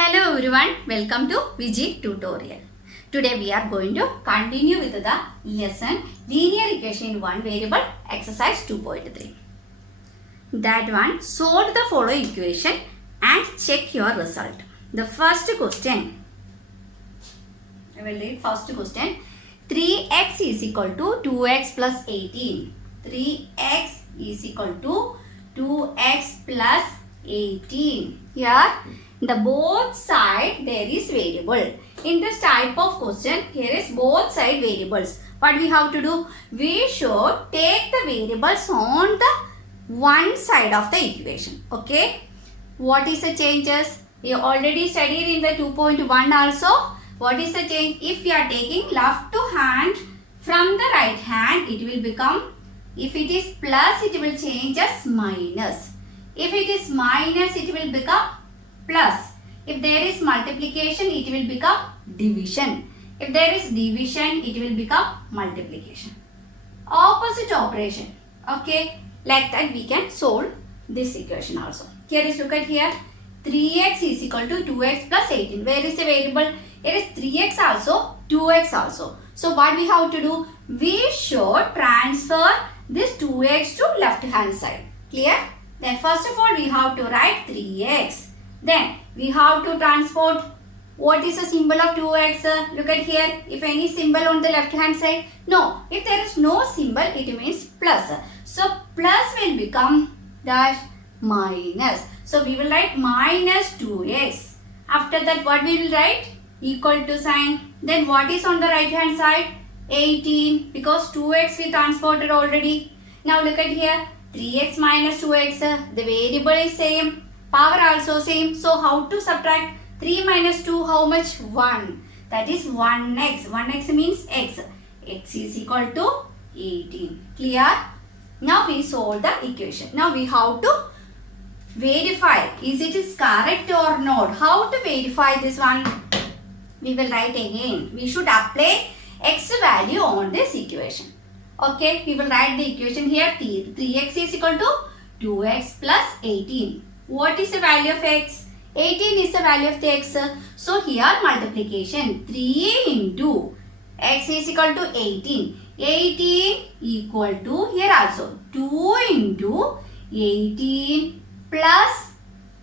Hello everyone, welcome to Vijay tutorial. Today we are going to continue with the lesson linear equation in one variable exercise 2.3. That one, solve the following equation and check your result. The first question, I will read first question. 3x is equal to 2x plus 18. 3x is equal to 2x plus 18. Here the both side there is variable. In this type of question, here is both side variables. What we have to do? We should take the variables on the one side of the equation. Okay. What is the changes? You already studied in the 2.1 also. What is the change? If you are taking left hand from the right hand, it will become, if it is plus, it will change as minus. If it is minus, it will become plus. If there is multiplication, it will become division. If there is division, it will become multiplication. Opposite operation. Okay. Like that we can solve this equation also. Here is, look at here. 3x is equal to 2x plus 18. Where is the variable? It is 3x also, 2x also. So what we have to do? We should transfer this 2x to left hand side. Clear? Then first of all we have to write 3x. Then we have to transport. What is the symbol of 2x? Look at here. If any symbol on the left hand side? No. If there is no symbol, it means plus. So plus will become dash minus. So we will write minus 2x. After that what we will write? Equal to sign. Then what is on the right hand side? 18. Because 2x we transported already. Now look at here. 3x minus 2x. The variable is same. Power also same. So how to subtract? 3 minus 2, how much? 1. That is 1x. 1x means x. X is equal to 18. Clear? Now we solve the equation. Now we have to verify. Is it is correct or not? How to verify this one? We will write again. We should apply x value on this equation. Okay. We will write the equation here. 3x is equal to 2x plus 18. What is the value of x? 18 is the value of the x. So here multiplication. 3 into x is equal to 18. 18 equal to, here also, 2 into 18 plus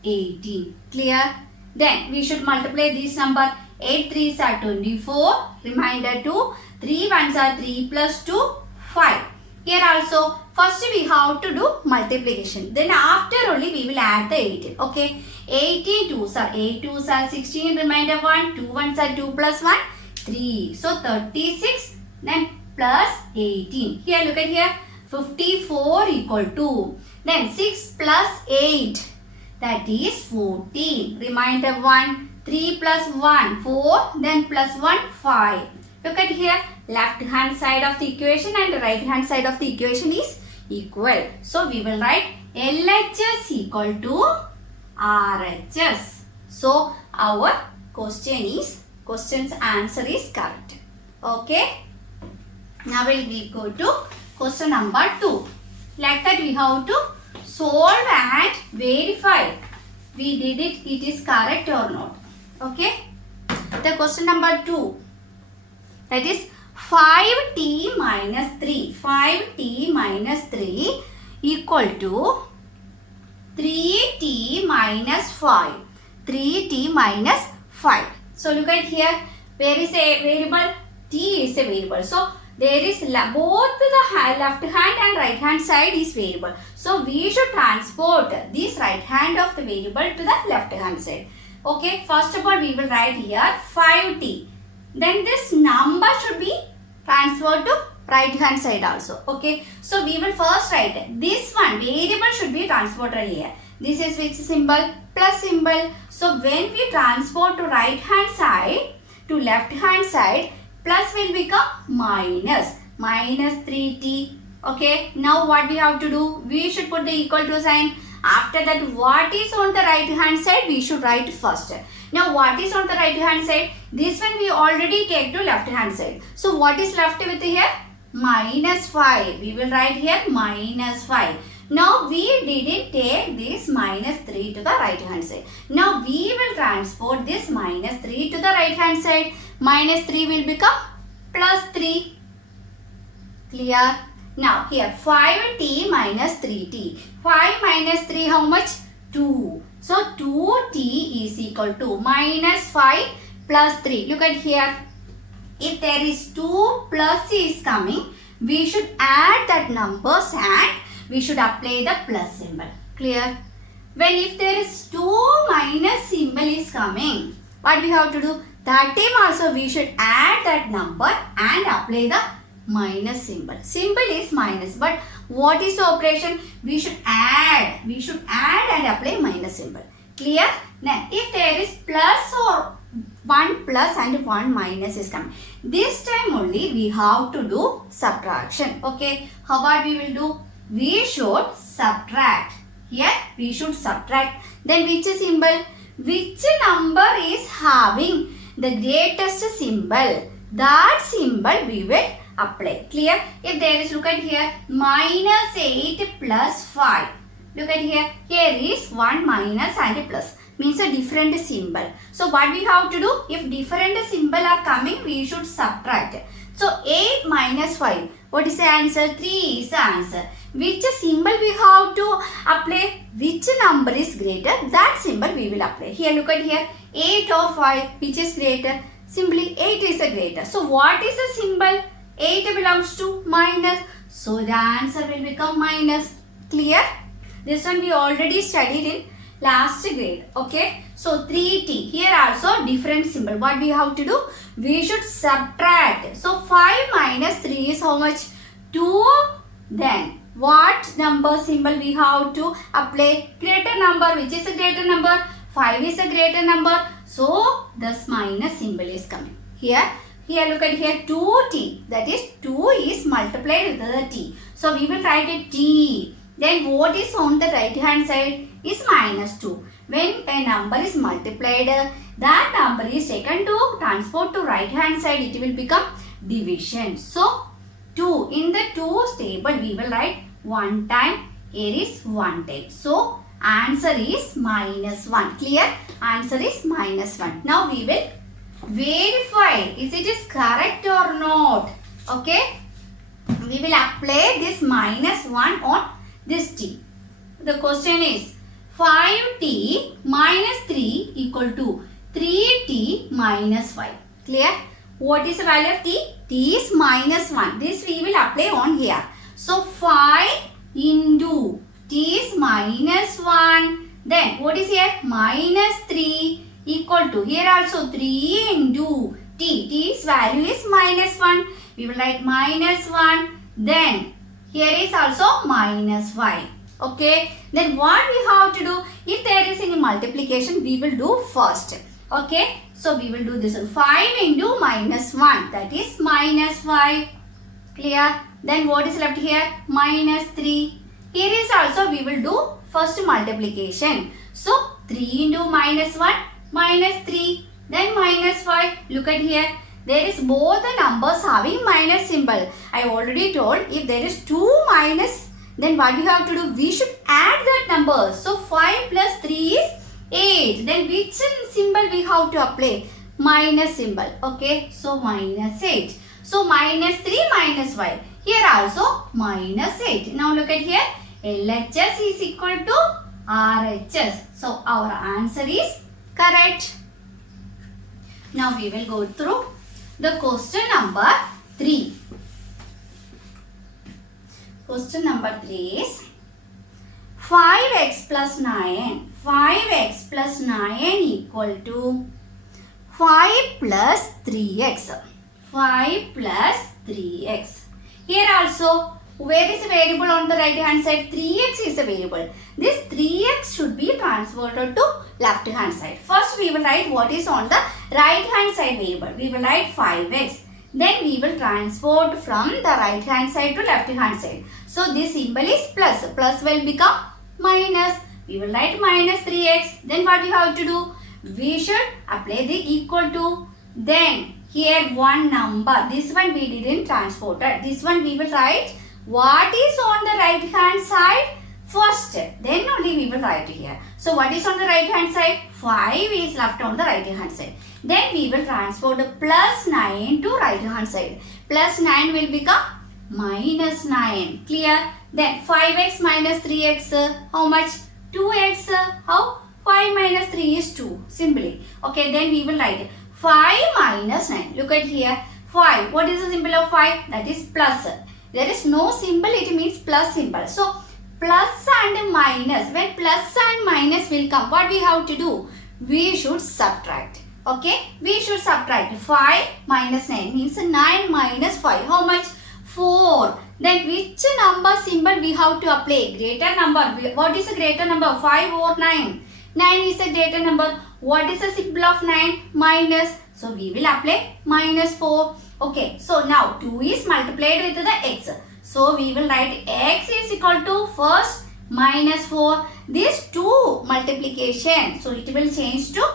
18. Clear? Then we should multiply this number. 8 3s are 24. Remainder 2. 3 1s are 3 plus 2, 5. Here also, first we have to do multiplication. Then after only we will add the 18. Okay. 18 2s are 8 2s are 16. Remainder 1. 2 1s are 2 plus 1, 3. So 36. Then plus 18. Here look at here. 54 equal to. Then 6 plus 8. That is 14. Remainder 1. 3 plus 1, 4. Then plus 1, 5. Look at here. Left hand side of the equation and the right hand side of the equation is equal. So we will write LHS equal to RHS. So our question's answer is correct. Okay. Now we go to question number 2. Like that we have to solve and verify. We did it. It is correct or not. Okay. The question number 2. That is 5t minus 3. 5t minus 3 equal to 3t minus 5. 3t minus 5. So look at here. Where is a variable? T is a variable. So there is both the left hand and right hand side is variable. So we should transport this right hand of the variable to the left hand side. Okay. First of all we will write here 5t. Then this number should be transferred to right hand side also. Okay. So we will first write this one. Variable should be transported here. This is which symbol? Plus symbol. So when we transport to right hand side to left hand side, plus will become minus. Minus 3t. Okay. Now what we have to do? We should put the equal to sign. After that, what is on the right hand side? We should write first. Now what is on the right hand side? This one we already take to left hand side. So what is left with here? Minus 5. We will write here minus 5. Now we didn't take this minus 3 to the right hand side. Now we will transport this minus 3 to the right hand side. Minus 3 will become plus 3. Clear? Now here 5t minus 3t. 5 minus 3 how much? 2. So 2t is equal to minus 5 plus 3. Look at here. If there is 2 plus is coming, we should add that numbers and we should apply the plus symbol. Clear? When if there is 2 minus symbol is coming, what we have to do? That time also we should add that number and apply the minus symbol. Symbol is minus, but what is the operation? We should add. We should add and apply minus symbol. Clear? Now, if there is plus or 1 plus and 1 minus is coming, this time only we have to do subtraction. Okay? How about we will do? We should subtract. Here we should subtract. Then which symbol? Which number is having the greatest symbol? That symbol we will apply. Clear? If there is, look at here, minus 8 plus 5. Look at here. Here is 1 minus and plus. Means a different symbol. So what we have to do? If different symbol are coming, we should subtract. So 8 minus 5. What is the answer? 3 is the answer. Which symbol we have to apply? Which number is greater? That symbol we will apply. Here, look at here. 8 or 5. Which is greater? Simply 8 is a greater. So what is the symbol? 8 belongs to minus. So the answer will become minus. Clear? This one we already studied in last grade. Okay. So 3t. Here also different symbol. What we have to do? We should subtract. So 5 minus 3 is how much? 2. Then what number symbol we have to apply? Greater number. Which is a greater number? 5 is a greater number. So this minus symbol is coming. Here look at here 2t. That is 2 is multiplied with the t. So we will write a t. Then what is on the right hand side is minus 2. When a number is multiplied, that number is taken to transport to right hand side. It will become division. So 2. In the 2's table we will write 1 time. Here is 1 time. So answer is minus 1. Clear? Answer is minus 1. Now we will verify is it is correct or not. Okay? We will apply this minus 1 on this t. The question is 5t minus 3 equal to 3t minus 5. Clear? What is the value of t? T is minus 1. This we will apply on here. So 5 into t is minus 1. Then what is here? Minus 3 equal to, here also 3 into t. T's value is minus 1. We will write minus 1. Then here is also minus 5. Okay. Then what we have to do? If there is any multiplication, we will do first. Okay. So we will do this one. 5 into minus 1. That is minus 5. Clear? Then what is left here? Minus 3. Here is also we will do first multiplication. So 3 into minus 1. Minus 3. Then minus 5. Look at here. There is both the numbers having minus symbol. I already told if there is 2 minus, then what we have to do? We should add that number. So 5 plus 3 is 8. Then which symbol we have to apply? Minus symbol. Okay. So minus 8. So minus 3 minus 5. Here also minus 8. Now look at here. LHS is equal to RHS. So our answer is correct. Now we will go through the question number 3. Question number 3 is 5x plus 9. 5x plus 9 equal to 5 plus 3x. 5 plus 3x. Here also, where is a variable on the right hand side? 3x is a variable. This 3x should be transferred to left hand side. First we will write what is on the right hand side variable. We will write 5x. Then we will transport from the right hand side to left hand side. So this symbol is plus. Plus will become minus. We will write minus 3x. Then what we have to do? We should apply the equal to. Then here one number. This one we didn't transport. This one we will write what is on the right hand side? first, then only we will write here. So what is on the right hand side? 5 is left on the right hand side. Then we will transfer the plus 9 to right hand side. Plus 9 will become minus 9. Clear? Then 5x minus 3x, how much? 2x, how? 5 minus 3 is 2, simply. Okay, then we will write 5 minus 9. Look at here. 5. What is the symbol of 5? That is plus. There is no symbol, it means plus symbol. So, plus and minus. When plus and minus will come, what we have to do? We should subtract. Okay, we should subtract. 5 minus 9 means 9 minus 5. How much? 4. Then which number symbol we have to apply? Greater number. What is a greater number? 5 or 9? 9 is a greater number. What is the symbol of 9? Minus. So we will apply minus 4. Okay, so now 2 is multiplied with the x. So we will write x is equal to first minus 4. This 2 multiplication. So it will change to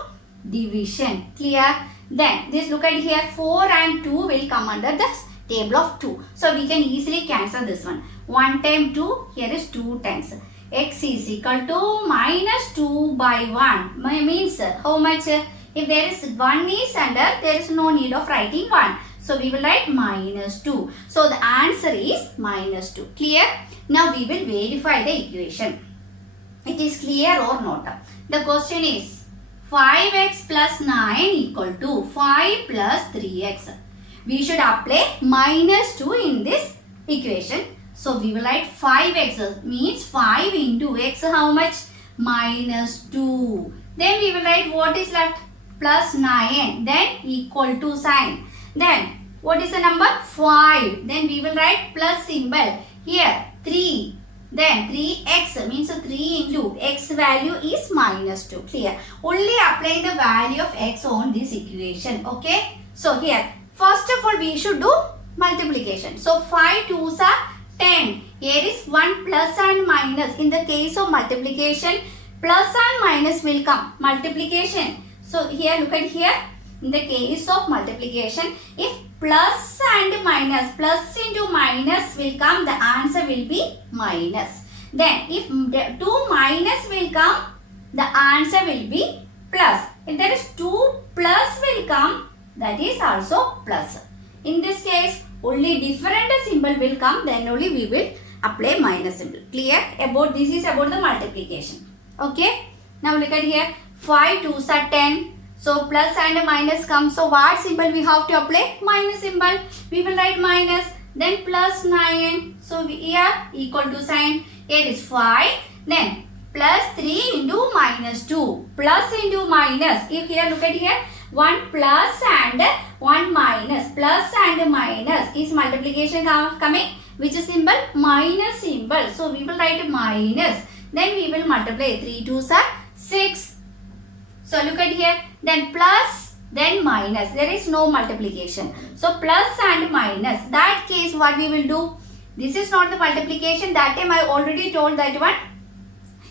division. Clear? Then this, look at here, 4 and 2 will come under this table of 2. So we can easily cancel this one. 1 times 2, here is 2 times. X is equal to minus 2 by 1. Means how much? If there is 1 is under, there is no need of writing 1. So we will write minus 2. So the answer is minus 2. Clear? Now we will verify the equation. It is clear or not? The question is 5x plus 9 equal to 5 plus 3x. We should apply minus 2 in this equation. So we will write 5x means 5 into x, how much? Minus 2. Then we will write what is left? Plus 9. Then equal to sign. Then what is the number? 5. Then we will write plus symbol. Here 3. Then 3x means 3 into x value is minus 2. Clear? Only apply the value of x on this equation. Okay. So here first of all we should do multiplication. So 5 2s are 10. Here is 1 plus and minus. In the case of multiplication, plus and minus will come. Multiplication. So here look at here. In the case of multiplication, if plus and minus, plus into minus will come, the answer will be minus. Then if 2 minus will come, the answer will be plus. If there is 2 plus will come, that is also plus. In this case, only different symbol will come, then only we will apply minus symbol. Clear? About this is about the multiplication. Okay. Now look at here. 5 2s are 10. So plus and minus comes. So what symbol we have to apply? Minus symbol. We will write minus. Then plus 9. So here equal to sign. Here is 5. Then plus 3 into minus 2. Plus into minus. If here look at here. 1 plus and 1 minus. Plus and minus is multiplication coming. Which symbol? Minus symbol. So we will write minus. Then we will multiply. 3 2s are 6. So look at here. Then plus, then minus. There is no multiplication. So plus and minus. That case what we will do? This is not the multiplication. That time I already told that one.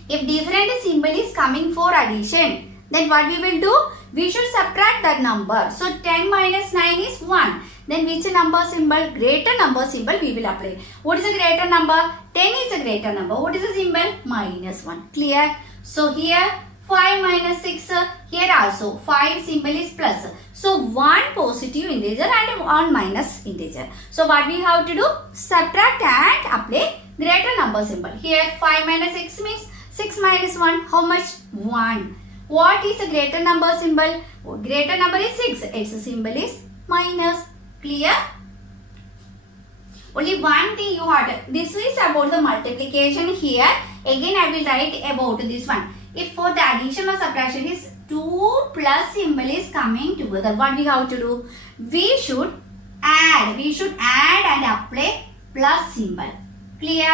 If different symbol is coming for addition, then what we will do? We should subtract that number. So 10 minus 9 is 1. Then which number symbol? Greater number symbol we will apply. What is a greater number? 10 is a greater number. What is the symbol? Minus 1. Clear? So here 5 minus 6. Here also 5 symbol is plus. So 1 positive integer and 1 minus integer. So what we have to do? Subtract and apply greater number symbol. Here 5 minus 6 means 6 minus 1. How much? 1. What is a greater number symbol? Greater number is 6. Its symbol is minus. Clear? Only one thing you have to. This is about the multiplication here. Again I will write about this one. If for the addition or subtraction is 2 plus symbol is coming together, what we have to do? We should add. We should add and apply plus symbol. Clear?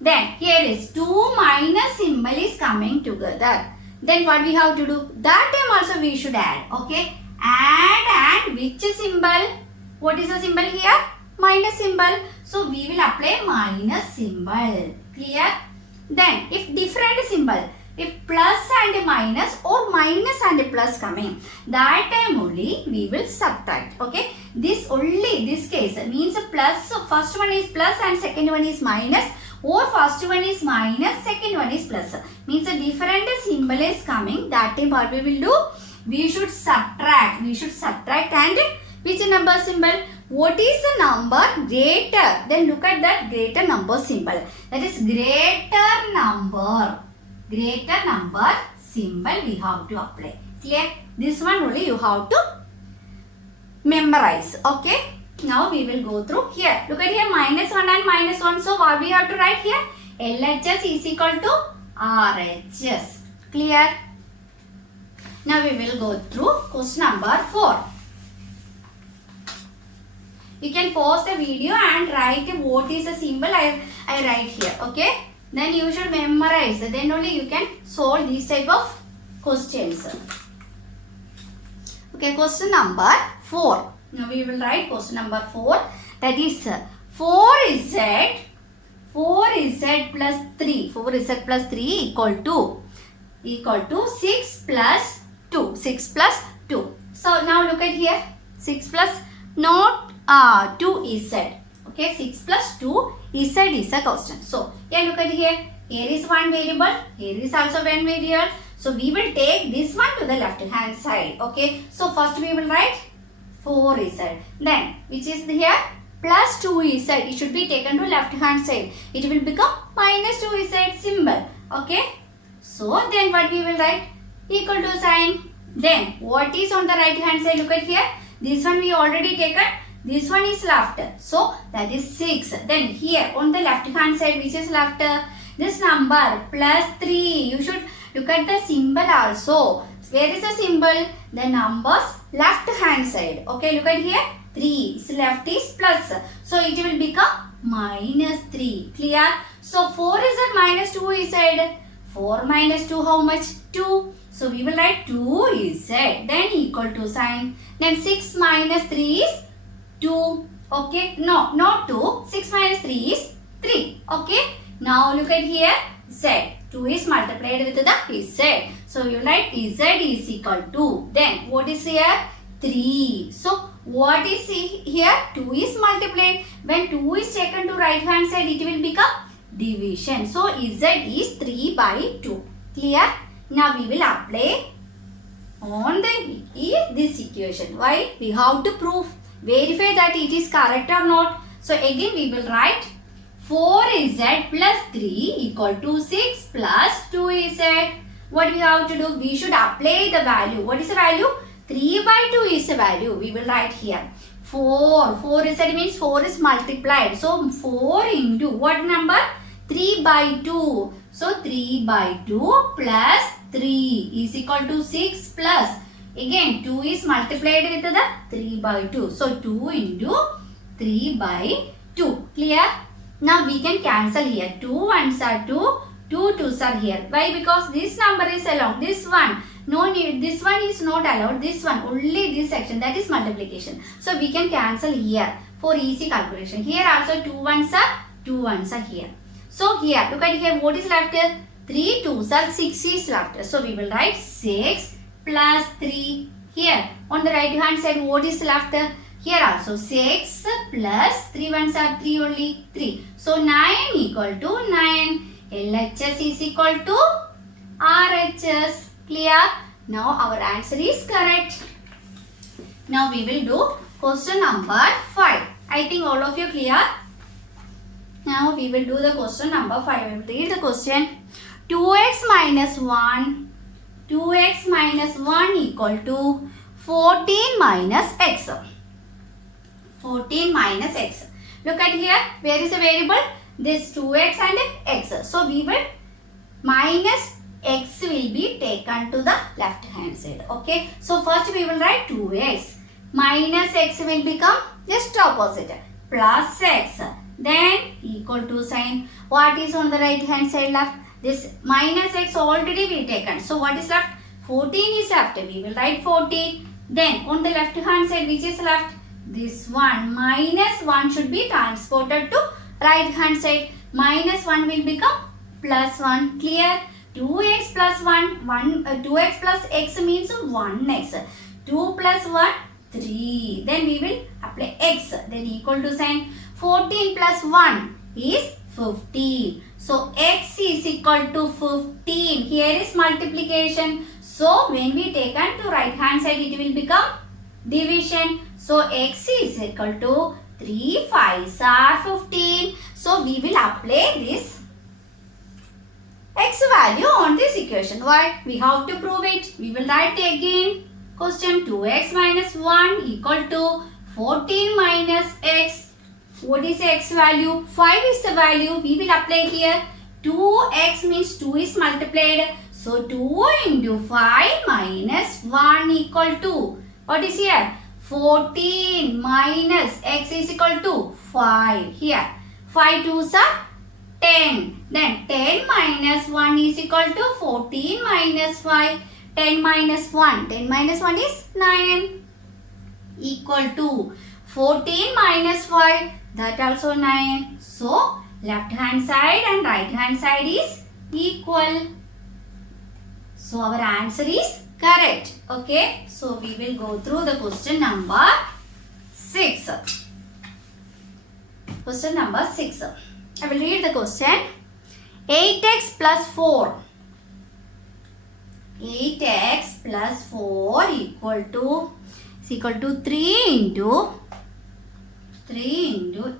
Then here is 2 minus symbol is coming together. Then what we have to do? That time also we should add. Okay? Add and which symbol? What is the symbol here? Minus symbol. So we will apply minus symbol. Clear? Then if different symbol, if plus and minus or minus and plus coming, that time only we will subtract. Okay? This only, this case means plus, so first one is plus and second one is minus. Or first one is minus, second one is plus. Means a different symbol is coming. That time what we will do? We should subtract. We should subtract and which number symbol? What is the number greater? Then look at that greater number symbol. That is greater number. Greater number symbol we have to apply. Clear? This one only you have to memorize. Okay? Now we will go through here. Look at here, minus 1 and minus 1. So what we have to write here? LHS is equal to RHS. Clear? Now we will go through question number 4. You can pause the video and write what is the symbol I write here. Okay? Then you should memorize. Then only you can solve these type of questions. Okay, question number 4. Now we will write question number 4. That is 4z plus 3. 4z plus 3 equal to 6 plus 2. 6 plus 2. So now look at here. 6 plus not 2z. Okay, 6 plus 2 z is a constant. So here look at here. Here is one variable. Here is also one variable. So we will take this one to the left hand side. Okay. So first we will write 4z. Then which is here? Plus 2z. It should be taken to left hand side. It will become minus 2z symbol. Okay. So then what we will write? Equal to sign. Then what is on the right hand side? Look at here. This one we already taken. This one is left. So that is 6. Then here on the left hand side, which is left? This number plus 3. You should look at the symbol also. Where is the symbol? The numbers left hand side. Okay, look at here. 3. Left is plus. So it will become minus 3. Clear? So 4 is at minus 2 is said. 4 minus 2 how much? 2. So we will write 2 is said. Then equal to sign. Then 6 minus 3 is 2. Okay. No, not 2. 6 minus 3 is 3. Okay. Now look at here. Z. 2 is multiplied with the Z. So you write Z is equal to. Then what is here? 3. So what is here? 2 is multiplied. When 2 is taken to right hand side, it will become division. So Z is 3 by 2. Clear? Now we will apply on this equation. Why? We have to verify that it is correct or not. So again we will write 4z plus 3 equal to 6 plus 2z. What we have to do? We should apply the value. What is the value? 3 by 2 is the value. We will write here. 4z means 4 is multiplied. So 4 into what number? 3 by 2. So 3 by 2 plus 3 is equal to 6 plus. Again 2 is multiplied with the 3 by 2. So 2 into 3 by 2. Clear? Now we can cancel here. 2 ones are 2. 2 twos are here. Why? Because this number is allowed. This one. No need. This one is not allowed. This one. Only this section. That is multiplication. So we can cancel here for easy calculation. Here also 2 ones are here. So here. Look at here. What is left? 3 twos are 6 is left. So we will write 6 plus 3. Here. On the right hand side, what is left? Here also 6 plus 3 ones are 3 only 3. So 9 equal to 9. LHS is equal to RHS. Clear? Now our answer is correct. Now we will do question number 5. I think all of you clear? Now we will do the question number 5. I will read the question. 2x minus 1. 2x minus 1 equal to 14 minus x. 14 minus x. Look at here. Where is the variable? This 2x and x. So we will minus x will be taken to the left hand side. Okay. So first we will write 2x. Minus x will become just opposite. Plus x. Then equal to sign. What is on the right hand side left? This minus x already we taken. So what is left? 14 is left. We will write 14. Then on the left hand side, which is left? This one. Minus 1 should be transported to right hand side. Minus 1 will become plus 1. Clear? 2x plus 1. 2x plus x means 1x. 2 plus 1, 3. Then we will apply x. Then equal to sign. 14 plus 1 is 15. So x is equal to 15. Here is multiplication. So when we take on to right hand side, it will become division. So x is equal to 3 5s are 15. So we will apply this x value on this equation. Why? We have to prove it. We will write again. Question 2x minus 1 equal to 14 minus x. What is x value? 5 is the value. We will apply here. 2x means 2 is multiplied. So 2 into 5 minus 1 equal to, what is here? 14 minus x is equal to 5. Here 5 2s are 10. Then 10 minus 1 is equal to 14 minus 5. 10 minus 1. 10 minus 1 is 9. Equal to 14 minus 5. That also 9. So left hand side and right hand side is equal. So our answer is correct. Okay. So we will go through the question number 6. Question number 6. I will read the question. 8x plus 4. 8x plus 4 equal to 3 into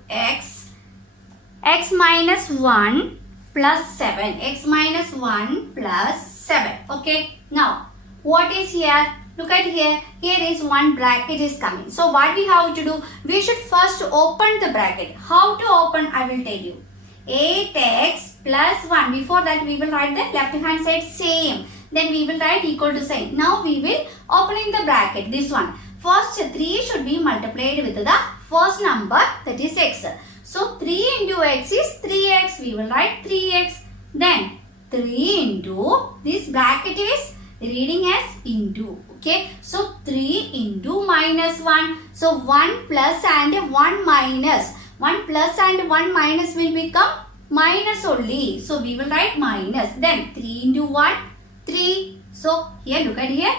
x minus 1 plus 7. X minus 1 plus 7. Okay. Now, what is here? Look at here. Here is one bracket is coming. So, what we have to do? We should first open the bracket. How to open? I will tell you. 8x plus 1. Before that, we will write the left hand side same. Then we will write equal to sign. Now, we will opening the bracket. This one. First 3 should be multiplied with the first number, that is x. So 3 into x is 3x. We will write 3x. Then 3 into, this bracket is reading as into. Okay. So 3 into minus 1. So 1 plus and 1 minus. 1 plus and 1 minus will become minus only. So we will write minus. Then 3 into 1, 3. So here look at here.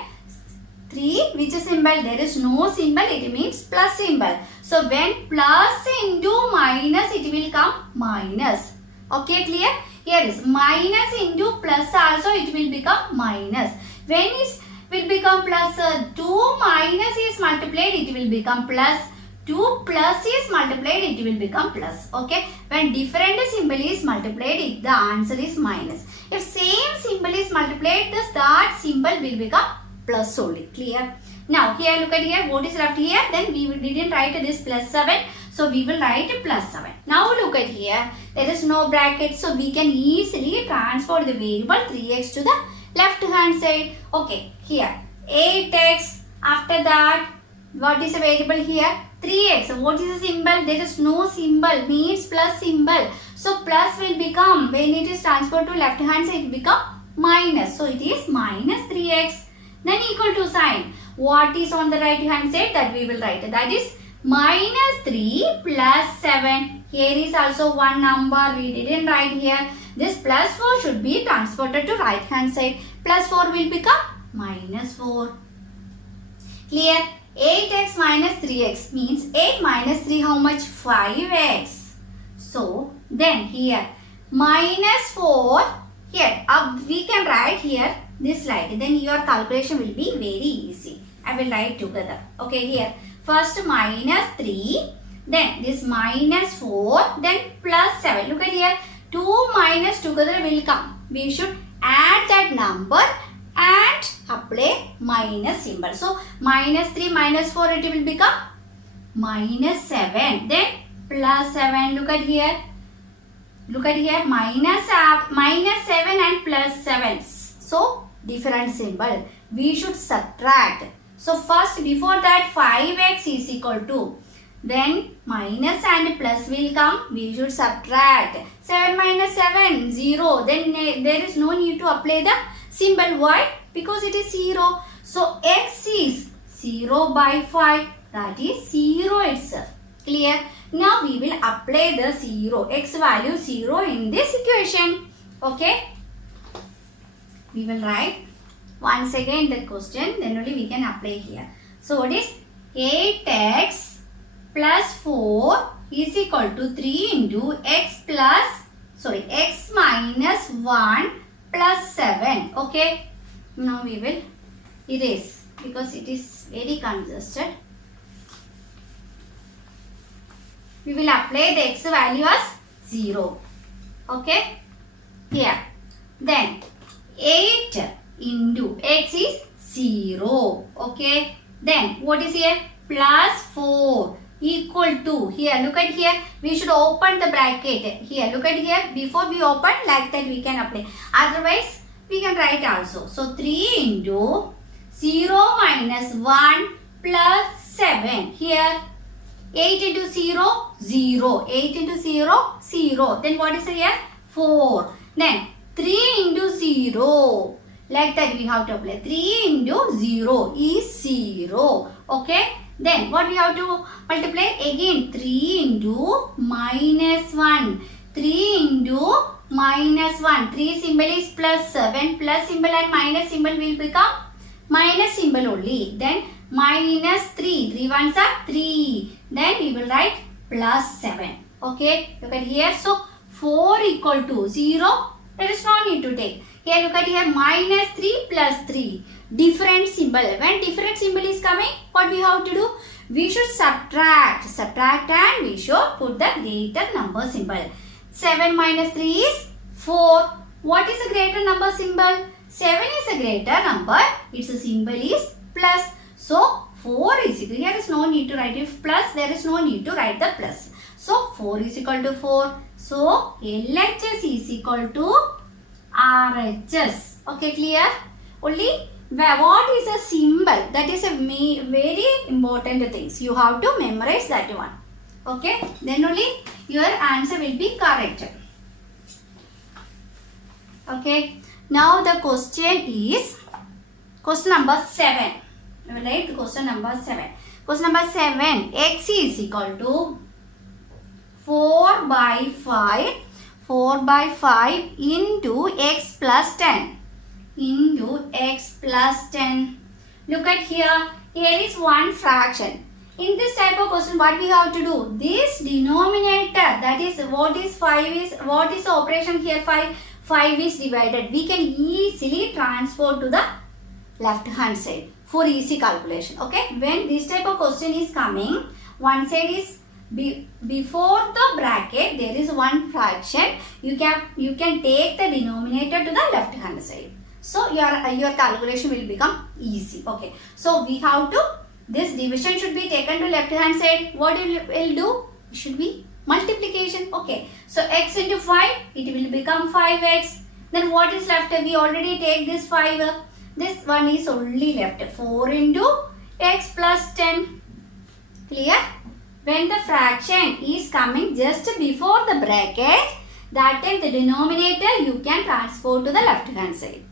3, which is symbol? There is no symbol. It means plus symbol. So when plus into minus, it will come minus. Okay, clear? Here is minus into plus also it will become minus. When is will become plus? 2 minus is multiplied, it will become plus. 2 plus is multiplied, it will become plus. Okay. When different symbol is multiplied, the answer is minus. If same symbol is multiplied, that symbol will become plus only. Clear? Now here look at here. What is left here? Then we didn't write this plus 7. So we will write plus 7. Now look at here. There is no bracket. So we can easily transfer the variable 3x to the left hand side. Okay. Here 8x. After that, what is the variable here? 3x. What is the symbol? There is no symbol. Means plus symbol. So plus will become, when it is transferred to left hand side, it become minus. So it is minus 3x. Then equal to sign. What is on the right hand side? That we will write. That is minus 3 plus 7. Here is also one number. We didn't write here. This plus 4 should be transferred to right hand side. Plus 4 will become minus 4. Clear? 8x minus 3x means 8 minus 3 how much? 5x. So then here minus 4. Here we can write here this like, then your calculation will be very easy. I will write together. Okay, here first minus 3, then this minus 4, then plus 7. Look at here, 2 minus together will come. We should add that number and apply minus symbol. So minus 3 minus 4 it will become minus 7. Then plus 7. Look at here. Look at here, minus 7 and plus 7. So different symbol. We should subtract. So first before that 5x is equal to, then minus and plus will come. We should subtract. 7 minus 7, 0. Then there is no need to apply the symbol. Why? Because it is 0. So x is 0 by 5. That is 0 itself. Clear? Now we will apply the 0. X value 0 in this equation. Okay. We will write once again the question, then only we can apply here. So what is 8x plus 4 is equal to 3 into x plus sorry, x minus 1 plus 7. Okay. Now we will erase because it is very congested. We will apply the x value as 0. Okay. Here. Then 8 into x is 0. Okay. Then what is here? Plus 4 equal to, here look at here, we should open the bracket. Here look at here, before we open, like that we can apply. Otherwise we can write also. So 3 into 0 minus 1 plus 7. Here 8 into 0, 0. 8 into 0, 0. Then what is here? 4. Then 3 into 0. Like that we have to apply. 3 into 0 is 0. Okay. Then what we have to multiply? Again 3 into minus 1. 3 into minus 1. 3 symbol is plus 7. Plus symbol and minus symbol will become minus symbol only. Then minus 3. 3 ones are 3. Then we will write plus 7. Okay. Look at here. So 4 equal to 0. There is no need to take. Here look at here, minus 3 plus 3. Different symbol. When different symbol is coming, what we have to do? We should subtract. Subtract and we should put the greater number symbol. 7 minus 3 is 4. What is the greater number symbol? 7 is a greater number. Its symbol is plus. So 4 is equal. Here is no need to write if plus. There is no need to write the plus. So 4 is equal to 4. So LHS is equal to RHS. Okay, clear? Only what is a symbol? That is a very important thing. You have to memorize that one. Okay, then only your answer will be correct. Okay, now the question is question number 7. I will write question number 7. Question number 7. X is equal to 4 by 5. 4 by 5 into x plus 10. Into x plus 10. Look at here. Here is one fraction. In this type of question, what we have to do? This denominator, that is what is 5 is, what is the operation here? 5 is divided. We can easily transfer to the left hand side for easy calculation. Okay. When this type of question is coming, one side is before the bracket, there is one fraction. You can take the denominator to the left hand side. So your calculation will become easy. Okay. So we have to, this division should be taken to left hand side. What it will do? It should be multiplication. Okay. So x into 5, it will become 5x. Then what is left? We already take this 5. This one is only left. 4 into x plus 10. Clear? When the fraction is coming just before the bracket, that time the denominator you can transfer to the left hand side.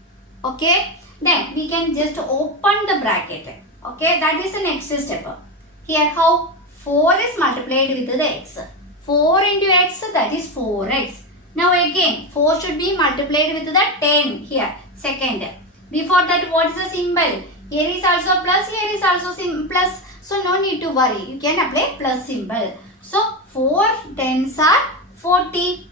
Okay. Then we can just open the bracket. Okay. That is the next step. Here how? 4 is multiplied with the x. 4 into x, that is 4x. Now again 4 should be multiplied with the 10 here. Second. Before that, what is the symbol? Here is also plus, here is also plus. So no need to worry. You can apply plus symbol. So 4 tens are 40.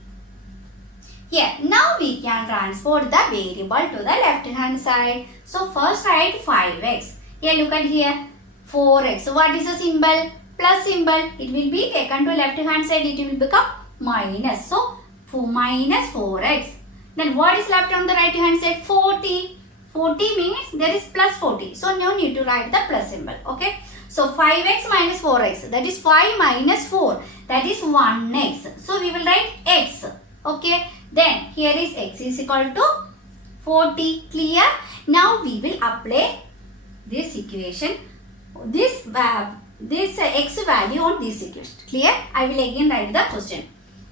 Here now we can transfer the variable to the left hand side. So first write 5x. Here look at here 4x. So what is the symbol? Plus symbol. It will be taken to left hand side. It will become minus. So minus 4x. Then what is left on the right hand side? 40. 40 means there is plus 40. So no need to write the plus symbol. Okay. So 5x minus 4x, that is 5 minus 4, that is 1x. So we will write x. Okay. Then here is x is equal to 40. Clear? Now we will apply this equation, this x value on this equation. Clear? I will again write the question.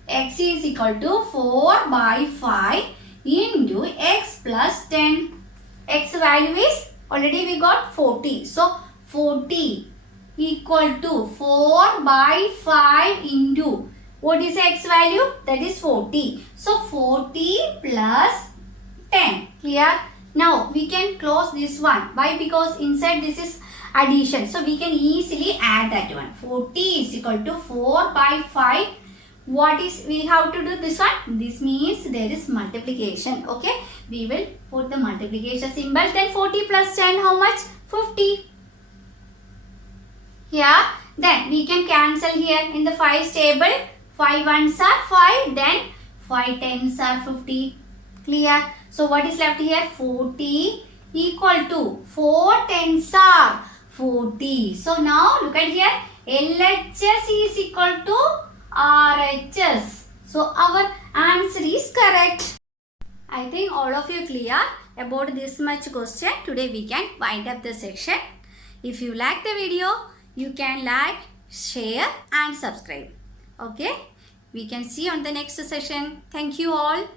X is equal to 4 by 5 into x plus 10. X value is already we got 40. So 40 equal to 4 by 5 into, what is the x value? That is 40. So 40 plus 10. Clear? Now we can close this one. Why? Because inside this is addition. So we can easily add that one. 40 is equal to 4 by 5 what is we have to do this one? This means there is multiplication. Okay, we will put the multiplication symbol. Then 40 plus 10, how much? 50. Yeah, then we can cancel here in the 5's table. 5 ones are 5, then 5 tens are 50. Clear? So what is left here? 40 equal to 4 tens are 40. So now look at here. LHS is equal to RHS. So our answer is correct. I think all of you clear about this much question. Today we can wind up the section. If you like the video, you can like, share and subscribe. Okay. We can see on the next session. Thank you all.